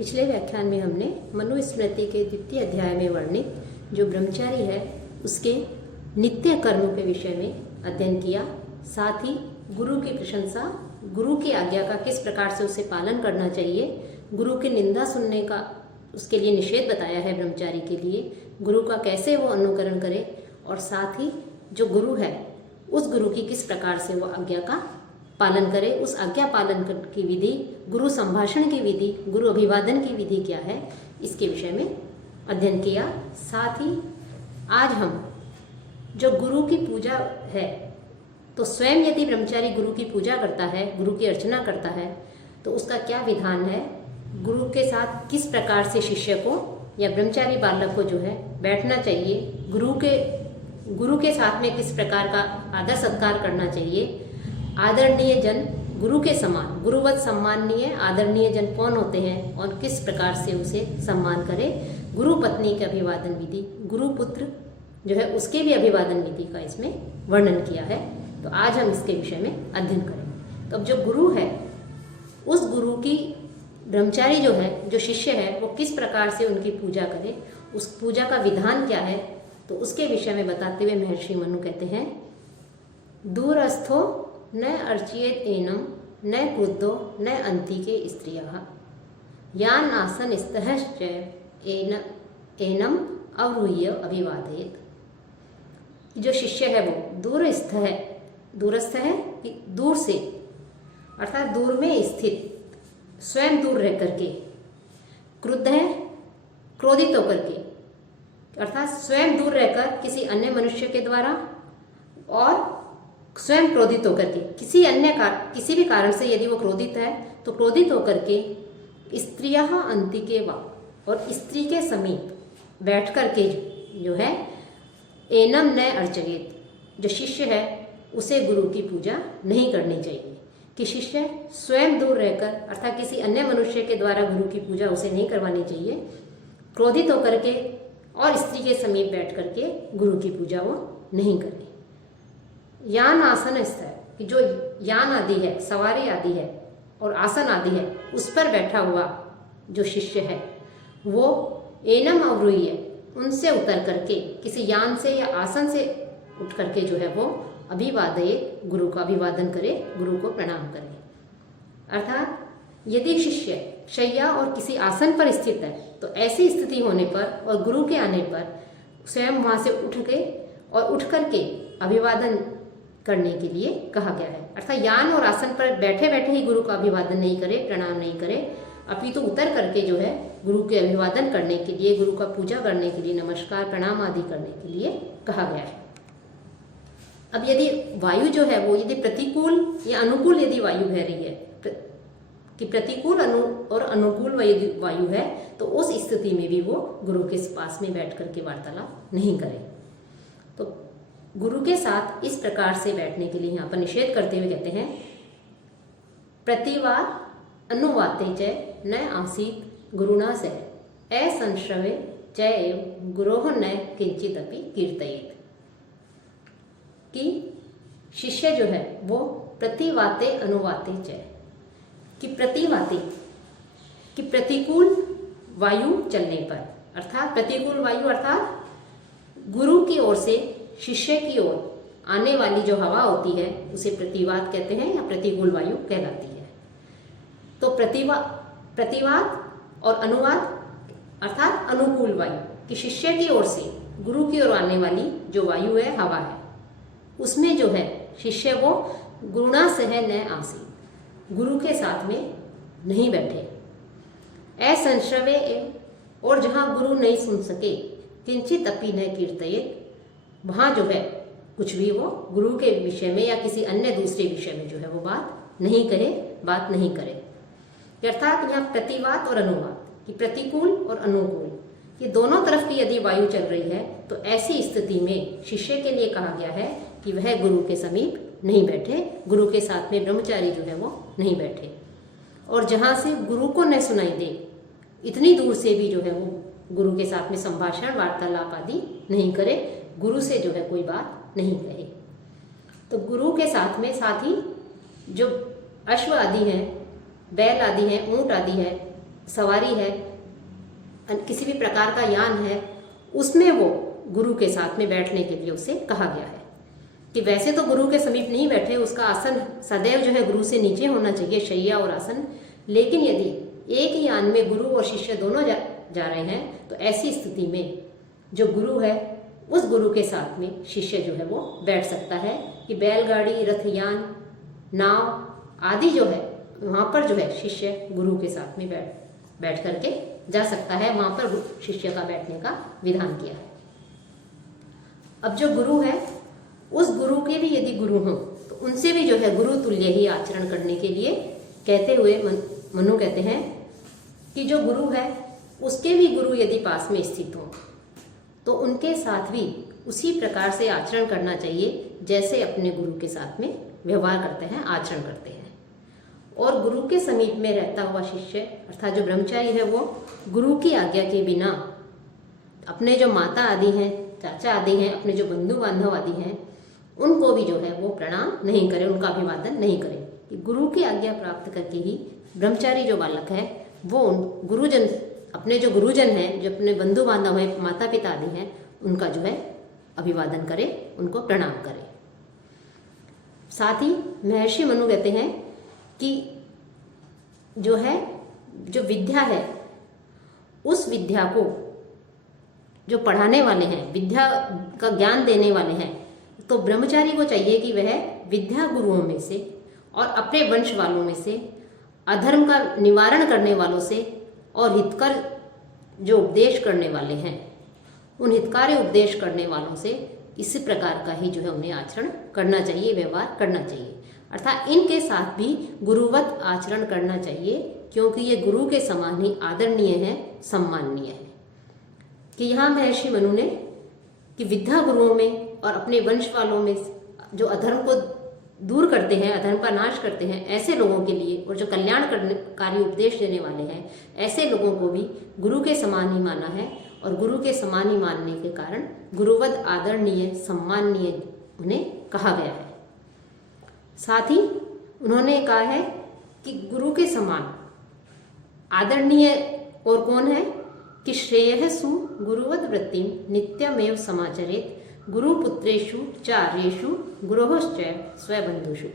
पिछले व्याख्यान में हमने मनुस्मृति के द्वितीय अध्याय में वर्णित जो ब्रह्मचारी है उसके नित्य कर्म के विषय में अध्ययन किया। साथ ही गुरु की प्रशंसा, गुरु की आज्ञा का किस प्रकार से उसे पालन करना चाहिए, गुरु की निंदा सुनने का उसके लिए निषेध बताया है ब्रह्मचारी के लिए, गुरु का कैसे वो अनुकरण करे और साथ ही जो गुरु है उस गुरु की किस प्रकार से वो आज्ञा का पालन करे, उस आज्ञा पालन की विधि, गुरु संभाषण की विधि, गुरु अभिवादन की विधि क्या है, इसके विषय में अध्ययन किया। साथ ही आज हम जो गुरु की पूजा है, तो स्वयं यदि ब्रह्मचारी गुरु की पूजा करता है, गुरु की अर्चना करता है, तो उसका क्या विधान है, गुरु के साथ किस प्रकार से शिष्य को या ब्रह्मचारी बालक को जो है बैठना चाहिए, गुरु के साथ में किस प्रकार का आदर सत्कार करना चाहिए, आदरणीय जन गुरु के समान, गुरुवत सम्माननीय आदरणीय जन कौन होते हैं और किस प्रकार से उसे सम्मान करे, गुरु पत्नी के अभिवादन विधि, गुरु पुत्र जो है उसके भी अभिवादन विधि का इसमें वर्णन किया है। तो आज हम इसके विषय में अध्ययन करें। तो अब जो गुरु है उस गुरु की ब्रह्मचारी जो है, जो शिष्य है, वो किस प्रकार से उनकी पूजा करे, उस पूजा का विधान क्या है, तो उसके विषय में बताते हुए महर्षि मनु कहते हैं, दूरस्थो न अर्चयेत एनम न क्रुद्धो न अंतिके स्त्रियः यान आसन स्तश्च एनम अवरुह्य अभिवादयेत। जो शिष्य है वो दूरस्थ है, दूरस्थ है कि दूर से, अर्थात दूर में स्थित, स्वयं दूर रह करके, क्रुद्ध है क्रोधित होकर के, अर्थात स्वयं दूर रहकर किसी अन्य मनुष्य के द्वारा और स्वयं क्रोधित होकर के किसी भी कारण से यदि वो क्रोधित है तो क्रोधित होकर के स्त्रियः अंतिके वा, और स्त्री के समीप बैठ कर के जो है एनम न अर्चयेत, जो शिष्य है उसे गुरु की पूजा नहीं करनी चाहिए। कि शिष्य स्वयं दूर रहकर अर्थात किसी अन्य मनुष्य के द्वारा गुरु की पूजा उसे नहीं करवानी चाहिए, क्रोधित होकर के और स्त्री के समीप बैठ करके गुरु की पूजा वो नहीं करे। यान आसन स्थ, कि जो यान आदि है, सवारी आदि है और आसन आदि है, उस पर बैठा हुआ जो शिष्य है वो एनम अवरुह्य, उनसे उतर करके किसी यान से या आसन से उठ करके जो है वो अभिवादये, गुरु का अभिवादन करे, गुरु को प्रणाम करे। अर्थात यदि शिष्य शैया और किसी आसन पर स्थित है तो ऐसी स्थिति होने पर और गुरु के आने पर स्वयं वहाँ से उठ के और उठ करके अभिवादन करने के लिए कहा गया है। अर्थात यान और आसन पर बैठे बैठे ही गुरु का अभिवादन नहीं करे, प्रणाम नहीं करे, अपितु उतर करके जो है गुरु के अभिवादन करने के लिए, गुरु का पूजा करने के लिए, नमस्कार प्रणाम आदि करने के लिए कहा गया है। अब यदि वायु जो है वो यदि प्रतिकूल या अनुकूल यदि वायु बह रही है, कि प्रतिकूल और अनुकूल यदि वायु है, तो उस स्थिति में भी वो गुरु के पास में बैठ करके वार्तालाप नहीं करे। तो गुरु के साथ इस प्रकार से बैठने के लिए यहाँ पर निषेध करते हुए कहते हैं, प्रतिवाद अनुवाते च न आसीत गुरुणा सह असंश्रवे च एव गुरोः न किंचित अपि कीर्तयेत। कि शिष्य जो है वो प्रतिवाते अनुवाते च, कि प्रतिवाते कि प्रतिकूल वायु चलने पर, अर्थात प्रतिकूल वायु अर्थात गुरु की ओर से शिष्य की ओर आने वाली जो हवा होती है उसे प्रतिवाद कहते हैं या प्रतिकूल वायु कहलाती है। तो प्रतिवाद और अनुवाद अर्थात अनुकूल वायु, कि शिष्य की ओर से गुरु की ओर आने वाली जो वायु है, हवा है, उसमें जो है शिष्य वो गुरुणा सह न आसी, गुरु के साथ में नहीं बैठे, असंश्रवे, और जहाँ गुरु नहीं सुन सके, किंचित अपि न कीर्तयेत, वहाँ जो है कुछ भी वो गुरु के विषय में या किसी अन्य दूसरे विषय में जो है वो बात नहीं करे, बात नहीं करे। अर्थात यहाँ प्रतिवाद और अनुवाद, कि प्रतिकूल और अनुकूल ये दोनों तरफ की यदि वायु चल रही है तो ऐसी स्थिति में शिष्य के लिए कहा गया है कि वह गुरु के समीप नहीं बैठे, गुरु के साथ में ब्रह्मचारी जो है वो नहीं बैठे, और जहाँ से गुरु को न सुनाई दे इतनी दूर से भी जो है वो गुरु के साथ में संभाषण वार्तालाप आदि नहीं करे, गुरु से जो है कोई बात नहीं कहे। तो गुरु के साथ में साथ ही जो अश्व आदि हैं, बैल आदि हैं, ऊंट आदि है, सवारी है, किसी भी प्रकार का यान है, उसमें वो गुरु के साथ में बैठने के लिए उसे कहा गया है। कि वैसे तो गुरु के समीप नहीं बैठे, उसका आसन सदैव जो है गुरु से नीचे होना चाहिए, शैया और आसन। लेकिन यदि एक ही यान में गुरु और शिष्य दोनों जा रहे हैं तो ऐसी स्थिति में जो गुरु है उस गुरु के साथ में शिष्य जो है वो बैठ सकता है। कि बैलगाड़ी, रथयान, नाव आदि जो है वहाँ पर जो है शिष्य गुरु के साथ में बैठ करके जा सकता है। वहाँ पर शिष्य का बैठने का विधान किया है। अब जो गुरु है उस गुरु के भी यदि गुरु हों तो उनसे भी जो है गुरु तुल्य ही आचरण करने के लिए कहते हुए मनु कहते हैं कि जो गुरु है उसके भी गुरु यदि पास में स्थित हों तो उनके साथ भी उसी प्रकार से आचरण करना चाहिए जैसे अपने गुरु के साथ में व्यवहार करते हैं, आचरण करते हैं। और गुरु के समीप में रहता हुआ शिष्य अर्थात जो ब्रह्मचारी है वो गुरु की आज्ञा के बिना अपने जो माता आदि हैं, चाचा आदि हैं, अपने जो बंधु बांधव आदि हैं, उनको भी जो है वो प्रणाम नहीं करे, उनका अभिवादन नहीं करे। कि गुरु की आज्ञा प्राप्त करके ही ब्रह्मचारी जो बालक है वो गुरुजन, अपने जो गुरुजन हैं, जो अपने बंधु बांधव हैं, माता पिता आदि हैं, उनका जो है अभिवादन करे, उनको प्रणाम करे। साथ ही महर्षि मनु कहते हैं कि जो है जो विद्या है उस विद्या को जो पढ़ाने वाले हैं, विद्या का ज्ञान देने वाले हैं, तो ब्रह्मचारी को चाहिए कि वह विद्या गुरुओं में से और अपने वंश वालों में से, अधर्म का निवारण करने वालों से और हितकर जो उपदेश करने वाले हैं उन हितकारी उपदेश करने वालों से इसी प्रकार का ही जो है उन्हें आचरण करना चाहिए, व्यवहार करना चाहिए। अर्थात इनके साथ भी गुरुवत आचरण करना चाहिए क्योंकि ये गुरु के समान ही आदरणीय है, सम्माननीय है। कि यहाँ महर्षि मनु ने कि विद्या गुरुओं में और अपने वंश वालों में जो अधर्म को दूर करते हैं, अधर्म का नाश करते हैं, ऐसे लोगों के लिए और जो कल्याणकारी उपदेश देने वाले हैं, ऐसे लोगों को भी गुरु के समान ही माना है। और गुरु के समान ही मानने के कारण गुरुवत आदरणीय, सम्माननीय उन्हें कहा गया है। साथ ही उन्होंने कहा है कि गुरु के समान आदरणीय और कौन है कि श्रेयः सु गुरुवत वृत्तिं नित्यमेव समाचरेत गुरुपुत्रेषु च आर्येषु गुरोश्च स्वबंधुषु।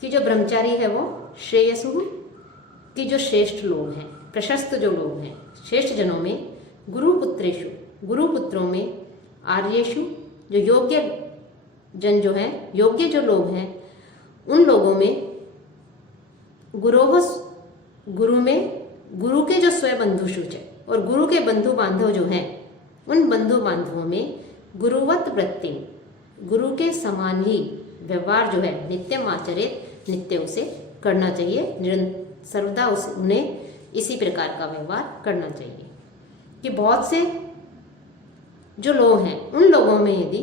कि जो ब्रह्मचारी है वो श्रेयसु कि जो श्रेष्ठ लोग हैं, प्रशस्त जो लोग हैं, श्रेष्ठ जनों में, गुरुपुत्रेषु गुरुपुत्रों में, आर्येषु जो योग्य जन जो हैं, योग्य जो लोग हैं, उन लोगों में, गुरु में, गुरु के जो स्वबंधुषु है और गुरु के बंधु बांधव जो हैं, उन बंधु बांधवों में गुरुवत वृत्ति, गुरु के समान ही व्यवहार जो है नित्यम आचरित, नित्य उसे करना चाहिए, सर्वदा उन्हें इसी प्रकार का व्यवहार करना चाहिए। कि बहुत से जो लोग हैं उन लोगों में यदि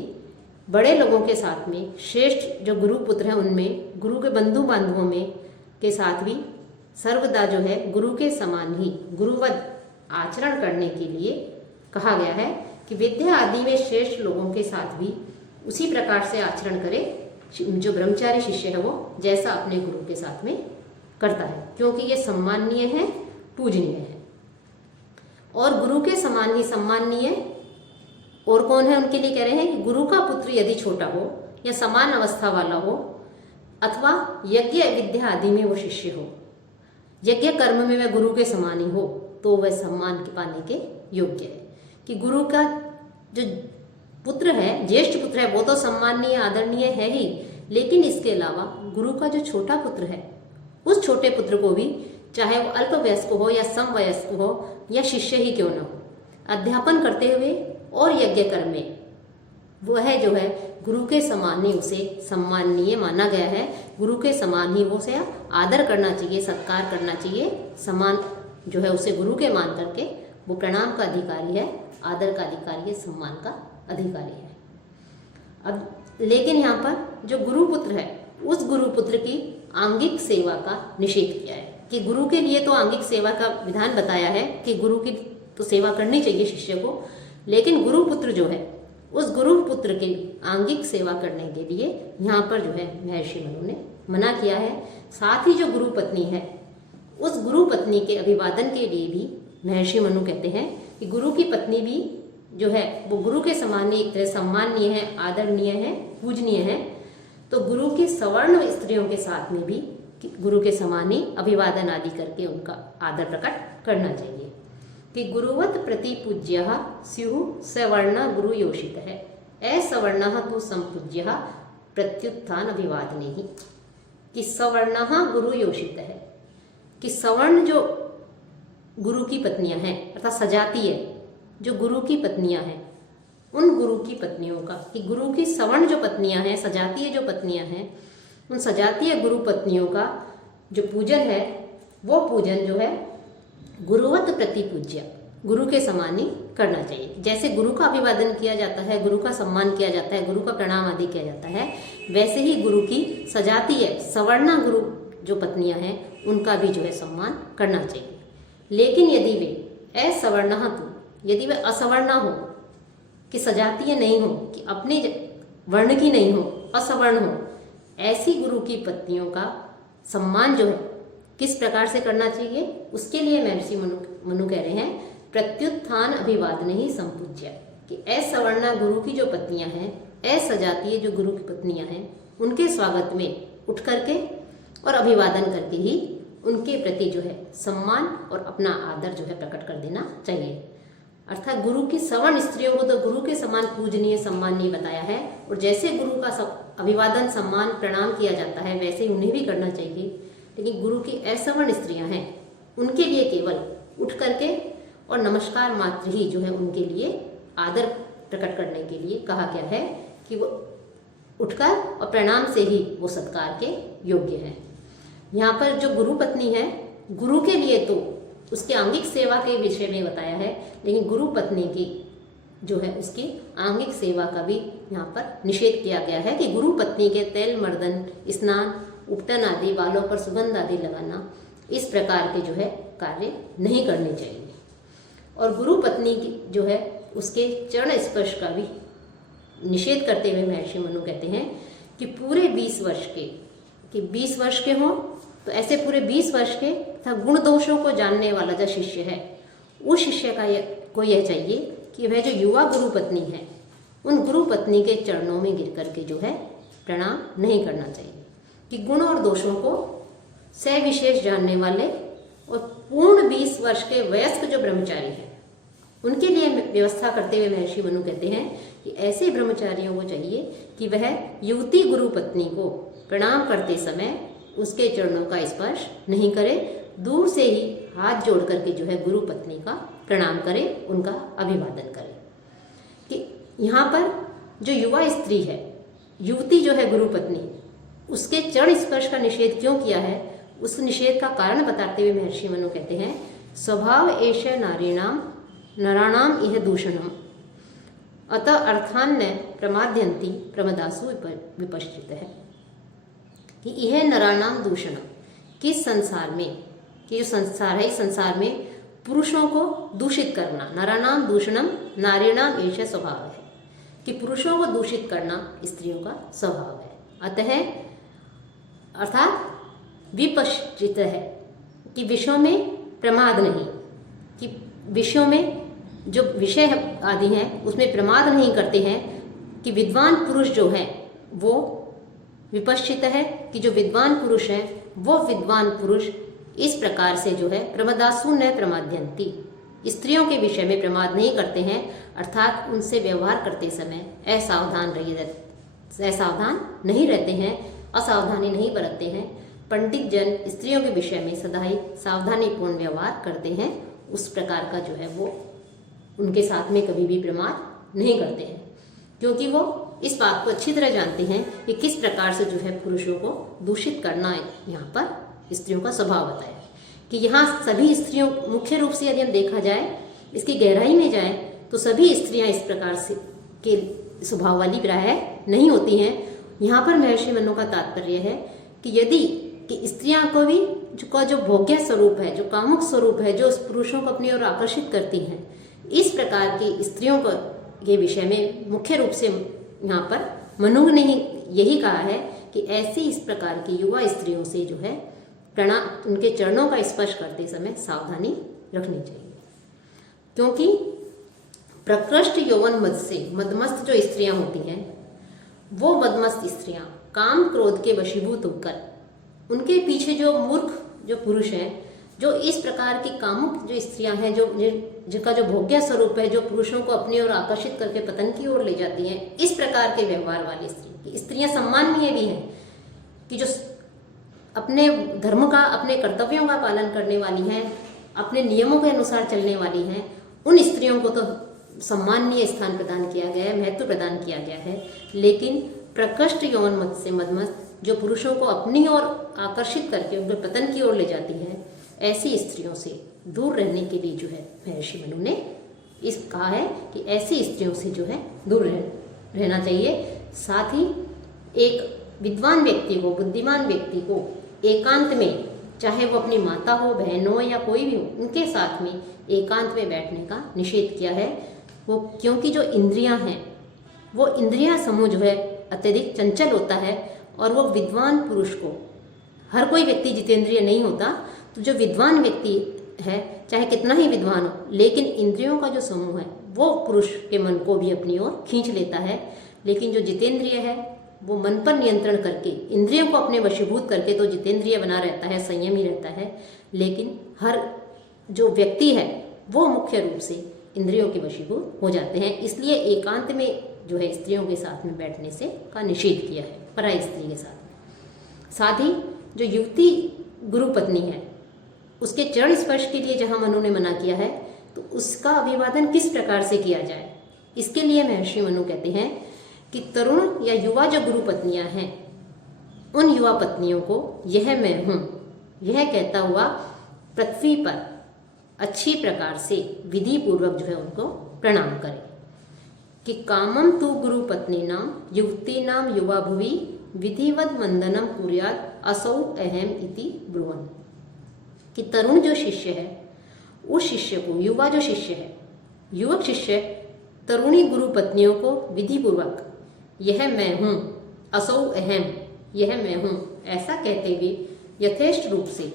बड़े लोगों के साथ में, श्रेष्ठ जो गुरुपुत्र हैं उनमें, गुरु के बंधु बांधवों में के साथ भी सर्वदा जो है गुरु के समान ही गुरुवत आचरण करने के लिए कहा गया है। कि विद्या आदि में श्रेष्ठ लोगों के साथ भी उसी प्रकार से आचरण करे जो ब्रह्मचारी शिष्य है वो जैसा अपने गुरु के साथ में करता है, क्योंकि ये सम्माननीय है, पूजनीय है। और गुरु के समान ही सम्माननीय और कौन है उनके लिए कह रहे हैं कि गुरु का पुत्र यदि छोटा हो या समान अवस्था वाला हो अथवा यज्ञ विद्या आदि में वो शिष्य हो, यज्ञ कर्म में वह गुरु के समान ही हो, तो वह सम्मान के पाने के योग्य है। कि गुरु का जो पुत्र है, ज्येष्ठ पुत्र है, वो तो सम्माननीय, आदरणीय है ही, लेकिन इसके अलावा गुरु का जो छोटा पुत्र है उस छोटे पुत्र को भी, चाहे वो अल्प वयस्क हो या समवयस्क हो या शिष्य ही क्यों न हो, अध्यापन करते हुए और यज्ञ कर्म में वह जो है गुरु के समान ही उसे सम्माननीय माना गया है। गुरु के समान ही वो उसे आदर करना चाहिए, सत्कार करना चाहिए, समान जो है उसे गुरु के मान करके वो प्रणाम का अधिकारी है, आदर का अधिकारी है, सम्मान का अधिकारी है। अब लेकिन यहाँ पर जो गुरुपुत्र है उस गुरुपुत्र की आंगिक सेवा का निषेध किया है। कि गुरु के लिए तो आंगिक सेवा का विधान बताया है कि गुरु की तो सेवा करनी चाहिए शिष्य को, लेकिन गुरुपुत्र जो है उस गुरुपुत्र की आंगिक सेवा करने के लिए यहाँ पर जो है महर्षि मनु ने मना किया है। साथ ही जो गुरु पत्नी है उस गुरु पत्नी के अभिवादन के लिए भी महर्षि मनु कहते हैं कि गुरु की पत्नी भी जो है वो गुरु के समान एक तरह सम्माननीय है, आदरणीय है, पूजनीय है। तो गुरु की सवर्ण स्त्रियों के साथ में भी गुरु के समान ही अभिवादन आदि करके उनका आदर प्रकट करना चाहिए। कि गुरुवत प्रति पूज्य स्युः सवर्ण गुरु योषित है, असवर्ण तु संपूज्य प्रत्युत्थान अभिवादने ही। कि सवर्ण गुरु योषित है, कि सवर्ण जो गुरु की पत्नियां हैं अर्थात सजातीय जो गुरु की पत्नियां हैं, उन गुरु की पत्नियों का, कि गुरु की सवर्ण जो पत्नियां हैं, सजातीय जो पत्नियां हैं, उन सजातीय गुरु पत्नियों का जो पूजन है वो पूजन जो है गुरुवत प्रति पूज्य, गुरु के समान ही करना चाहिए। जैसे गुरु का अभिवादन किया जाता है, गुरु का सम्मान किया जाता है, गुरु का प्रणाम आदि किया जाता है, वैसे ही गुरु की सजातीय सवर्णा गुरु जो पत्नियां हैं उनका भी जो है सम्मान करना चाहिए। लेकिन यदि वे असवर्ण तो, यदि वे असवर्ण हो, कि सजातीय नहीं हो, कि अपने वर्ण की नहीं हो, असवर्ण हो, ऐसी गुरु की पत्नियों का सम्मान जो है किस प्रकार से करना चाहिए, उसके लिए महर्षि मनु कह रहे हैं प्रत्युत्थान अभिवादन ही संपूज्य। कि असवर्ण गुरु की जो पत्नियां हैं, असजातीय जो गुरु की पत्नियां हैं, उनके स्वागत में उठ करके और अभिवादन करके ही उनके प्रति जो है सम्मान और अपना आदर जो है प्रकट कर देना चाहिए। अर्थात गुरु की सवर्ण स्त्रियों को तो गुरु के समान पूजनीय सम्माननीय बताया है, और जैसे गुरु का अभिवादन सम्मान प्रणाम किया जाता है वैसे उन्हें भी करना चाहिए। लेकिन गुरु की असवर्ण स्त्रियां हैं उनके लिए केवल उठ करके और नमस्कार मात्र ही जो है उनके लिए आदर प्रकट करने के लिए कहा गया है, कि वो उठकर और प्रणाम से ही वो सत्कार के योग्य है। यहाँ पर जो गुरु पत्नी है, गुरु के लिए तो उसके आंगिक सेवा के विषय में बताया है, लेकिन गुरु पत्नी की जो है उसकी आंगिक सेवा का भी यहाँ पर निषेध किया गया है। कि गुरु पत्नी के तेल मर्दन, स्नान, उपटन आदि, बालों पर सुगंध आदि लगाना, इस प्रकार के जो है कार्य नहीं करने चाहिए। और गुरु पत्नी की जो है उसके चरण स्पर्श का भी निषेध करते हुए महर्षि मनु कहते हैं कि पूरे 20 वर्ष के, कि 20 वर्ष के हों तो ऐसे पूरे 20 वर्ष के तथा गुण दोषों को जानने वाला जो शिष्य है, उस शिष्य को यह चाहिए कि वह जो युवा गुरु पत्नी है उन गुरु पत्नी के चरणों में गिर करके जो है प्रणाम नहीं करना चाहिए। कि गुण और दोषों को सविशेष जानने वाले और पूर्ण 20 वर्ष के वयस्क जो ब्रह्मचारी हैं उनके लिए व्यवस्था करते हुए महर्षि मनु कहते हैं कि ऐसे ब्रह्मचारियों को चाहिए कि वह युवती गुरु पत्नी को प्रणाम करते समय उसके चरणों का स्पर्श नहीं करे, दूर से ही हाथ जोड़ करके जो है गुरु पत्नी का प्रणाम करे, उनका अभिवादन करे। कि यहाँ पर जो युवा स्त्री है, युवती जो है गुरु पत्नी, उसके चरण स्पर्श का निषेध क्यों किया है, उस निषेध का कारण बताते हुए महर्षि मनु कहते हैं स्वभाव एष नराणाम इह दूषणम अतः अर्थान्न प्रमाद्यन्ति प्रमदासु विपश्चित है। कि यह नराणाम दूषणम, किस संसार में, कि जो संसार है इस संसार में पुरुषों को दूषित करना, नराणाम दूषणम नारीणाम एष स्वभाव है, कि पुरुषों को दूषित करना स्त्रियों का स्वभाव है। अतः अर्थात विपश्चित है, कि विषयों में प्रमाद नहीं, कि विषयों में जो विषय आदि हैं उसमें प्रमाद नहीं करते हैं। कि विद्वान पुरुष जो है वो विपश्चित है, कि जो विद्वान पुरुष हैं वो विद्वान पुरुष इस प्रकार से जो है प्रमदासु न प्रमाद्यन्ति, स्त्रियों के विषय में प्रमाद नहीं करते हैं, अर्थात उनसे व्यवहार करते समय असावधान नहीं रहते हैं, असावधानी नहीं बरतते हैं। पंडित जन स्त्रियों के विषय में सदा ही सावधानीपूर्ण व्यवहार करते हैं, उस प्रकार का जो है वो उनके साथ में कभी भी प्रमाद नहीं करते हैं, क्योंकि वो इस बात को अच्छी तरह जानते हैं कि किस प्रकार से जो है पुरुषों को दूषित करना यहाँ पर स्त्रियों का स्वभाव बताया है। कि यहाँ सभी स्त्रियों, मुख्य रूप से यदि हम देखा जाए, इसकी गहराई में जाए तो सभी स्त्रियाँ इस प्रकार से के स्वभाव वाली प्रायः नहीं होती हैं। यहाँ पर महर्षि मनु का तात्पर्य है कि यदि कि स्त्रियाँ को भी जो भोग्य स्वरूप है, जो कामुक स्वरूप है, जो पुरुषों को अपनी ओर आकर्षित करती हैं, इस प्रकार की स्त्रियों को के विषय में मुख्य रूप से यहाँ पर मनु ने यही कहा है कि ऐसी इस प्रकार की युवा स्त्रियों से जो है उनके चरणों का स्पर्श करते समय सावधानी रखनी चाहिए, क्योंकि प्रकृष्ट यौवन मद से मदमस्त जो स्त्रियां होती हैं, वो मदमस्त स्त्रियां काम क्रोध के वशीभूत होकर उनके पीछे जो मूर्ख जो पुरुष हैं, जो इस प्रकार की कामुक जो स्त्रियां हैं, जो जिनका जो भोग्य स्वरूप है, जो पुरुषों को अपनी ओर आकर्षित करके पतन की ओर ले जाती हैं, इस प्रकार के व्यवहार वाली स्त्रियां सम्माननीय भी हैं कि जो अपने धर्म का, अपने कर्तव्यों का पालन करने वाली हैं, अपने नियमों के अनुसार चलने वाली हैं, उन स्त्रियों को तो सम्माननीय स्थान प्रदान किया गया है, महत्व प्रदान किया गया है। लेकिन प्रकृष्ट यौवन मद से मदमस्त जो पुरुषों को अपनी ओर आकर्षित करके उनके पतन की ओर ले जाती हैं, ऐसी स्त्रियों से दूर रहने के लिए जो है महर्षि मनु ने इस कहा है कि ऐसी स्त्रियों से जो है दूर रहना चाहिए। साथ ही एक विद्वान व्यक्ति को, बुद्धिमान व्यक्ति को एकांत में, चाहे वो अपनी माता हो, बहन हो या कोई भी हो, उनके साथ में एकांत में बैठने का निषेध किया है। वो क्योंकि जो इंद्रियां हैं, वो इंद्रियां समूह जो है अत्यधिक चंचल होता है, और वो विद्वान पुरुष को, हर कोई व्यक्ति जितेंद्रिय नहीं होता, तो जो विद्वान व्यक्ति है, चाहे कितना ही विद्वान हो, लेकिन इंद्रियों का जो समूह है वो पुरुष के मन को भी अपनी ओर खींच लेता है। लेकिन जो जितेंद्रिय है वो मन पर नियंत्रण करके, इंद्रियों को अपने वशीभूत करके तो जितेंद्रिय बना रहता है, संयमी रहता है। लेकिन हर जो व्यक्ति है वो मुख्य रूप से इंद्रियों के वशीभूत हो जाते हैं। इसलिए एकांत में जो है स्त्रियों के साथ में बैठने से का निषेध किया है, पराई स्त्री के साथ। साथ ही जो युवती गुरु पत्नी है, उसके चरण स्पर्श के लिए जहां मनु ने मना किया है, तो उसका अभिवादन किस प्रकार से किया जाए, इसके लिए महर्षि मनु कहते हैं कि तरुण या युवा जो गुरु पत्नियां हैं, उन युवा पत्नियों को यह मैं हूं, यह कहता हुआ पृथ्वी पर अच्छी प्रकार से विधि पूर्वक जो है उनको प्रणाम करें कि कामम तु गुरु पत्नी नाम युवती नाम युवा भुवि विधिवत वंदनम कुर्यात असौ अहम इति ब्रुवन्। कि तरुण जो शिष्य है, उस शिष्य को, युवा जो शिष्य है, युवक शिष्य तरुणी गुरु पत्नियों को विधि पूर्वक यह मैं हूं, असौ अहम, यह मैं हूं, ऐसा कहते हुए यथेष्ट रूप से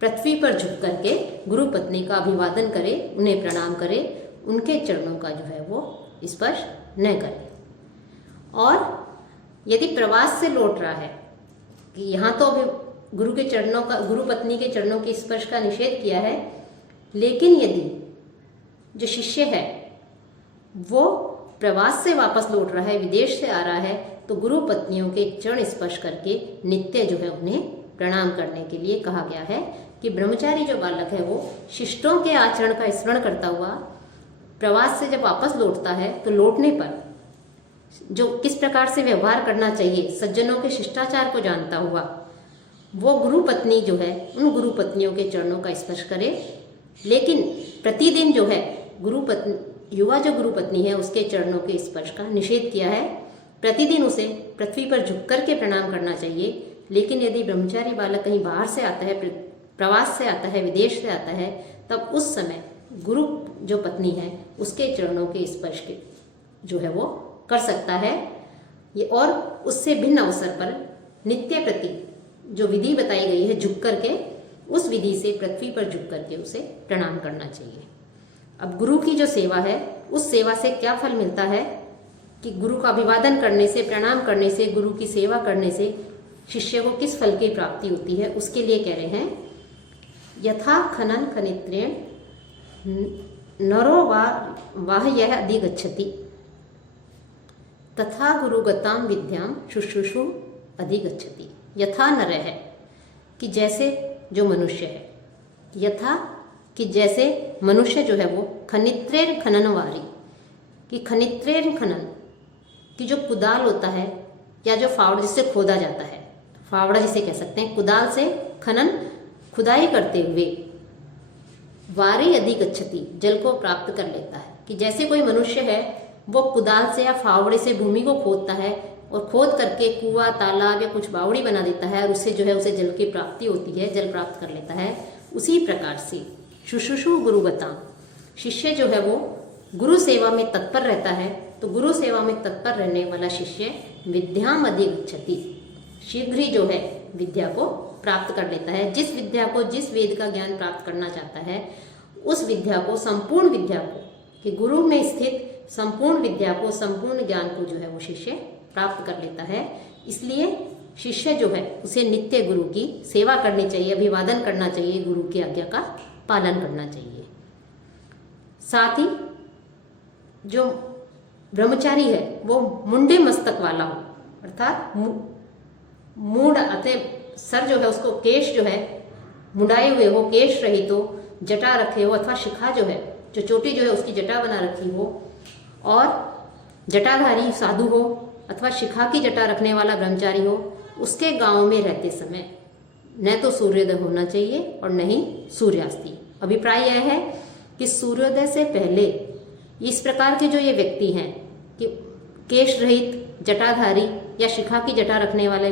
पृथ्वी पर झुक करके गुरु पत्नी का अभिवादन करे, उन्हें प्रणाम करे, उनके चरणों का जो है वो स्पर्श न करे। और यदि प्रवास से लौट रहा है, कि यहाँ तो अभी गुरु के चरणों का, गुरु पत्नी के चरणों के स्पर्श का निषेध किया है, लेकिन यदि जो शिष्य है वो प्रवास से वापस लौट रहा है, विदेश से आ रहा है, तो गुरु पत्नियों के चरण स्पर्श करके नित्य जो है उन्हें प्रणाम करने के लिए कहा गया है। कि ब्रह्मचारी जो बालक है वो शिष्टों के आचरण का स्मरण करता हुआ प्रवास से जब वापस लौटता है, तो लौटने पर जो किस प्रकार से व्यवहार करना चाहिए, सज्जनों के शिष्टाचार को जानता हुआ वो गुरु पत्नी जो है उन गुरु पत्नियों के चरणों का स्पर्श करे। लेकिन प्रतिदिन जो है युवा जो गुरु पत्नी है उसके चरणों के स्पर्श का निषेध किया है। प्रतिदिन उसे पृथ्वी पर झुक करके प्रणाम करना चाहिए। लेकिन यदि ब्रह्मचारी बालक कहीं बाहर से आता है, प्रवास से आता है, विदेश से आता है, तब उस समय गुरु जो पत्नी है उसके चरणों के स्पर्श के जो है वो कर सकता है। ये और उससे भिन्न अवसर पर नित्य प्रति जो विधि बताई गई है झुक करके, उस विधि से पृथ्वी पर झुक करके उसे प्रणाम करना चाहिए। अब गुरु की जो सेवा है, उस सेवा से क्या फल मिलता है कि गुरु का अभिवादन करने से, प्रणाम करने से, गुरु की सेवा करने से शिष्य को किस फल की प्राप्ति होती है, उसके लिए कह रहे हैं यथा खनन खनित्रेण नरो वाह यह अधिगच्छति तथा गुरुगताम विद्याम शुश्रूषु अधिगच्छति। यथा नर है कि जैसे जो मनुष्य है, यथा कि जैसे मनुष्य जो है वो खनित्रेण खननवारी, कि खनित्रेण खनन कि जो कुदाल होता है या जो फावड़ा जिससे खोदा जाता है, फावड़ा जिसे कह सकते हैं, कुदाल से खनन खुदाई करते हुए वारी अधिगच्छति जल को प्राप्त कर लेता है। कि जैसे कोई मनुष्य है वो कुदाल से या फावड़े से भूमि को खोदता है और खोद करके कुआं, तालाब या कुछ बावड़ी बना देता है और उससे जो है उसे जल की प्राप्ति होती है, जल प्राप्त कर लेता है। उसी प्रकार से शुश्रूषु गुरुगताम, शिष्य जो है वो गुरु सेवा में तत्पर रहता है, तो गुरु सेवा में तत्पर रहने वाला शिष्य विद्याम अधिगच्छति, शीघ्र ही जो है विद्या को प्राप्त कर लेता है। जिस विद्या को, जिस वेद का ज्ञान प्राप्त करना चाहता है, उस विद्या को, संपूर्ण विद्या को, कि गुरु में स्थित संपूर्ण विद्या को, संपूर्ण ज्ञान को जो है वो शिष्य प्राप्त कर लेता है। इसलिए शिष्य जो है उसे नित्य गुरु की सेवा करनी चाहिए, अभिवादन करना चाहिए, गुरु की आज्ञा का पालन करना चाहिए। साथ ही जो ब्रह्मचारी है वो मुंडे मस्तक वाला हो, अर्थात मूड अतः सर जो है उसको, केश जो है मुंडाए हुए हो, केश रहित हो, जटा रखे हो, अथवा शिखा जो है, जो चोटी जो है उसकी जटा बना रखी हो, और जटाधारी साधु हो अथवा शिखा की जटा रखने वाला ब्रह्मचारी हो, उसके गांव में रहते समय न तो सूर्योदय होना चाहिए और न ही सूर्यास्ती। अभिप्राय यह है कि सूर्योदय से पहले इस प्रकार के जो ये व्यक्ति हैं कि केश रहित, जटाधारी या शिखा की जटा रखने वाले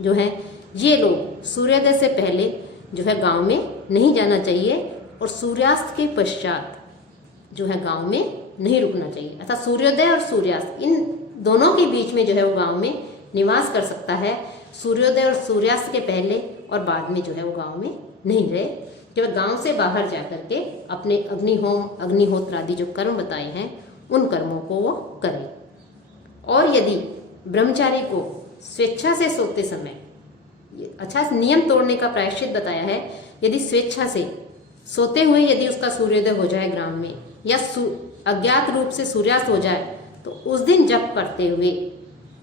जो हैं, ये लोग सूर्योदय से पहले जो है गांव में नहीं जाना चाहिए और सूर्यास्त के पश्चात जो है गांव में नहीं रुकना चाहिए। अर्थात सूर्योदय और सूर्यास्त इन दोनों के बीच में जो है वो गांव में निवास कर सकता है। सूर्योदय और सूर्यास्त के पहले और बाद में जो है वो गांव में नहीं रहे, केवल गांव से बाहर जाकर के अपने अग्निहोम, अग्निहोत्र आदि जो कर्म बताए हैं उन कर्मों को वो करे। और यदि ब्रह्मचारी को स्वेच्छा से सोते समय, अच्छा नियम तोड़ने का प्रायश्चित बताया है, यदि स्वेच्छा से सोते हुए यदि उसका सूर्योदय हो जाए ग्राम में, या अज्ञात रूप से सूर्यास्त हो जाए, तो उस दिन जप करते हुए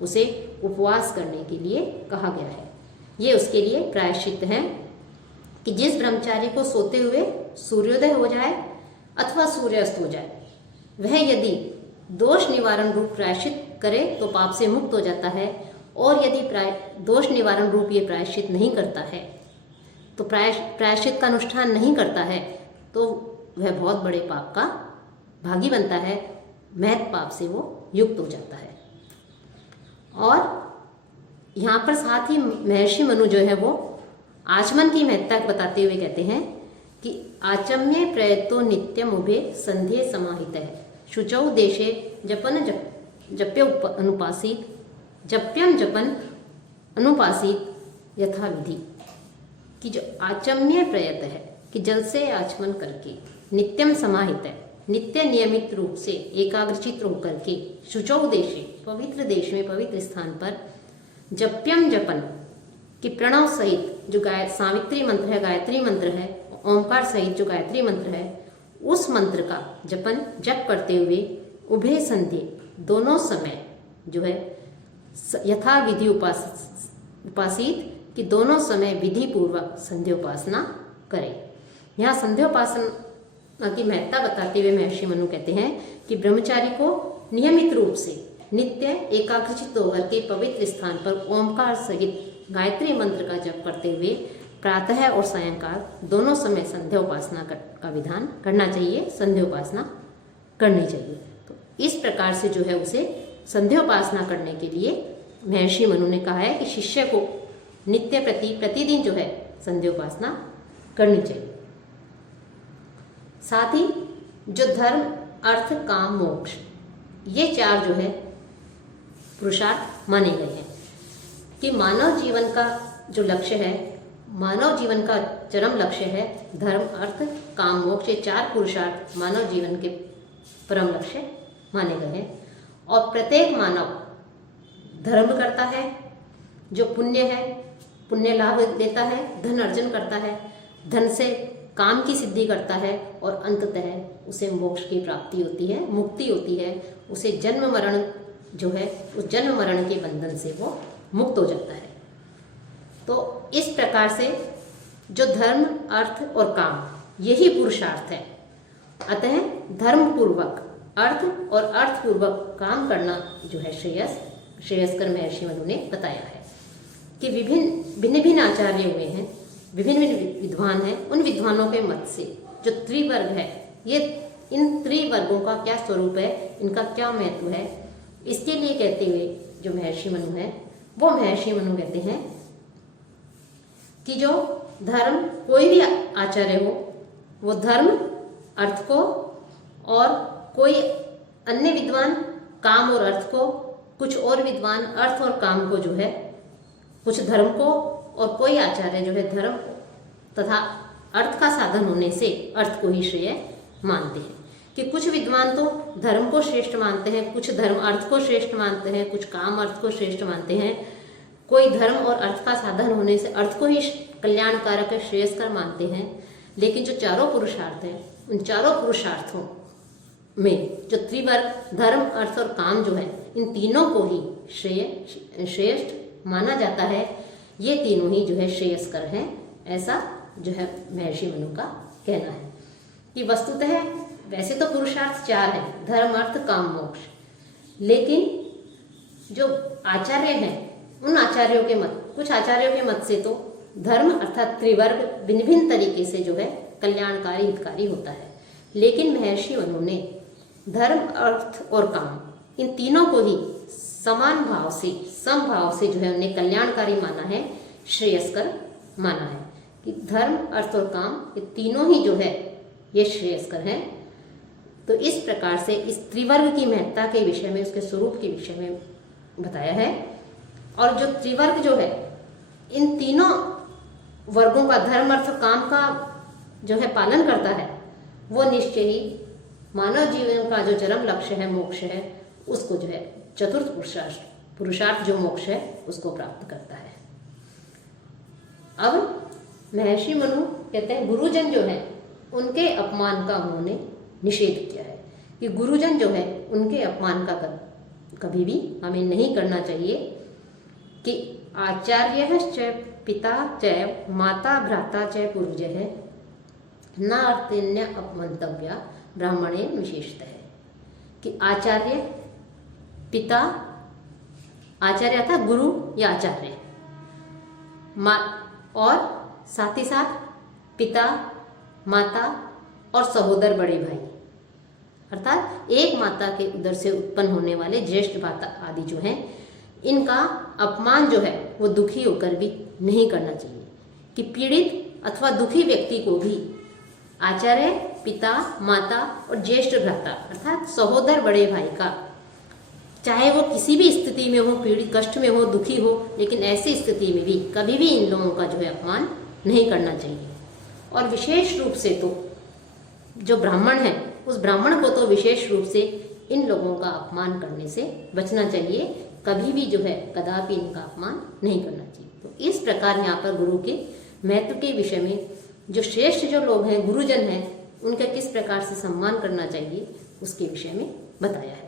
उसे उपवास करने के लिए कहा गया है। ये उसके लिए प्रायश्चित है कि जिस ब्रह्मचारी को सोते हुए सूर्योदय हो जाए अथवा सूर्यास्त हो जाए, वह यदि दोष निवारण रूप प्रायश्चित करे तो पाप से मुक्त हो जाता है, और यदि दोष निवारण रूप ये प्रायश्चित नहीं करता है, तो प्रायश्चित का अनुष्ठान नहीं करता है, तो वह बहुत बड़े पाप का भागी बनता है, महत् पाप से वो युक्त हो जाता है। और यहाँ पर साथ ही महर्षि मनु जो है वो आचमन की महत्ता बताते हुए कहते हैं कि आचम्य प्रयतो नित्यम उभे संध्ये समाहित है, शुचौ देशे जपन जप्य अनुपासित, जप्यम जपन अनुपासित यथा विधि। कि जो आचम्य प्रयत है कि जल से आचमन करके, नित्यम समाहित है, नित्य नियमित रूप से एकाग्रचित होकर के, शुचौ देशे पवित्र देश में, पवित्र स्थान पर, जप्यम जपन कि प्रणव सहित जो सावित्री मंत्र है, गायत्री मंत्र है, ओंकार सहित जो गायत्री मंत्र है, उस मंत्र का जपन जप करते हुए उभय संधि दोनों समय जो है यथा विधि उपासित कि दोनों समय विधि पूर्वक संध्योपासना करें। यहाँ संध्योपासना की महत्ता बताते हुए महर्षि मनु कहते हैं कि ब्रह्मचारी को नियमित रूप से नित्य एकाग्रचित होकर के पवित्र स्थान पर ओंकार सहित गायत्री मंत्र का जप करते हुए प्रातः और सायंकाल दोनों समय संध्योपासना का विधान करना चाहिए, संध्योपासना करनी चाहिए। तो इस प्रकार से जो है उसे संध्योपासना करने के लिए महर्षि मनु ने कहा है कि शिष्य को नित्य प्रतिदिन जो है संध्योपासना करनी चाहिए। साथ ही जो धर्म, अर्थ, काम, मोक्ष, ये चार जो है पुरुषार्थ माने गए हैं कि मानव जीवन का जो लक्ष्य है, मानव जीवन का चरम लक्ष्य है धर्म, अर्थ, काम, मोक्ष। ये चार पुरुषार्थ मानव जीवन के परम लक्ष्य माने गए हैं। और प्रत्येक मानव धर्म करता है, जो पुण्य है, पुण्य लाभ देता है, धन अर्जन करता है, धन से काम की सिद्धि करता है, और अंततः उसे मोक्ष की प्राप्ति होती है, मुक्ति होती है, उसे जन्म मरण जो है उस जन्म मरण के बंधन से वो मुक्त हो जाता है। तो इस प्रकार से जो धर्म, अर्थ और काम यही पुरुषार्थ है। अतः धर्म पूर्वक अर्थ और अर्थ पूर्वक काम करना जो है श्रेयस्कर महर्षि मनु ने बताया है कि भिन्न भिन्न आचार्य हुए हैं, विभिन्न विद्वान हैं, उन विद्वानों के मत से जो त्रिवर्ग है, ये इन त्रिवर्गों का क्या स्वरूप है, इनका क्या महत्व है, इसके लिए कहते हुए जो महर्षि मनु है वो महर्षि मनु कहते हैं कि जो धर्म, कोई भी आचार्य हो वो धर्म, अर्थ को, और कोई अन्य विद्वान काम और अर्थ को, कुछ और विद्वान अर्थ और काम को जो है, कुछ धर्म को और कोई आचार्य जो है धर्म तथा अर्थ का साधन होने से अर्थ को ही श्रेय मानते हैं। कि कुछ विद्वान तो धर्म को श्रेष्ठ मानते हैं, कुछ धर्म अर्थ को श्रेष्ठ मानते हैं, कुछ काम अर्थ को श्रेष्ठ मानते हैं, कोई धर्म और अर्थ का साधन होने से अर्थ को ही कल्याणकारक श्रेयस्कर मानते हैं। लेकिन जो चारों पुरुषार्थ हैं, उन चारों पुरुषार्थों में जो त्रिवर्ग धर्म अर्थ और काम जो है, इन तीनों को ही श्रेष्ठ माना जाता है। ये तीनों ही जो है श्रेयस्कर हैं, ऐसा जो है महर्षि मनु का कहना है। कि वस्तुतः वैसे तो पुरुषार्थ चार हैं, धर्म अर्थ काम मोक्ष, लेकिन जो आचार्य हैं उन आचार्यों के मत, कुछ आचार्यों के मत से तो धर्म अर्थात त्रिवर्ग भिन्न भिन्न तरीके से जो है कल्याणकारी हितकारी होता है। लेकिन महर्षि मनु ने धर्म अर्थ और काम इन तीनों को ही समान भाव से समभाव से जो है उन्हें कल्याणकारी माना है, श्रेयस्कर माना है। कि धर्म अर्थ और काम ये तीनों ही जो है ये श्रेयस्कर हैं। तो इस प्रकार से इस त्रिवर्ग की महत्ता के विषय में, उसके स्वरूप के विषय में बताया है। और जो त्रिवर्ग जो है, इन तीनों वर्गों का धर्म अर्थ काम का जो है पालन करता है, वो निश्चय ही मानव जीवन का जो चरम लक्ष्य है, मोक्ष है, उसको जो है चतुर्थ पुरुषार्थ जो मोक्ष है उसको प्राप्त करता है। अब महर्षि मनु कहते हैं गुरुजन जो है उनके अपमान का उन्होंने निषेध किया है। कि गुरुजन जो है उनके अपमान का कभी भी हमें नहीं करना चाहिए। कि आचार्य च पिता च माता भ्राता च पूज्यः न अर्थन्य अपमंतव्या ब्राह्मणे विशेषतः है। कि आचार्य पिता, आचार्य था गुरु या आचार्य, और साथ ही साथ पिता माता और सहोदर बड़े भाई, अर्थात एक माता के उदर से उत्पन्न होने वाले ज्येष्ठ भ्राता आदि जो हैं, इनका अपमान जो है वो दुखी होकर भी नहीं करना चाहिए। कि पीड़ित अथवा दुखी व्यक्ति को भी आचार्य पिता माता और ज्येष्ठ भ्राता अर्थात सहोदर बड़े भाई का, चाहे वो किसी भी स्थिति में हो, पीड़ित कष्ट में हो, दुखी हो, लेकिन ऐसी स्थिति में भी कभी भी इन लोगों का जो है अपमान नहीं करना चाहिए। और विशेष रूप से तो जो ब्राह्मण है, उस ब्राह्मण को तो विशेष रूप से इन लोगों का अपमान करने से बचना चाहिए। कभी भी जो है कदापि इनका अपमान नहीं करना चाहिए। तो इस प्रकार यहाँ पर गुरु के महत्व के विषय में जो श्रेष्ठ जो लोग हैं, गुरुजन हैं, उनका किस प्रकार से सम्मान करना चाहिए उसके विषय में बताया है।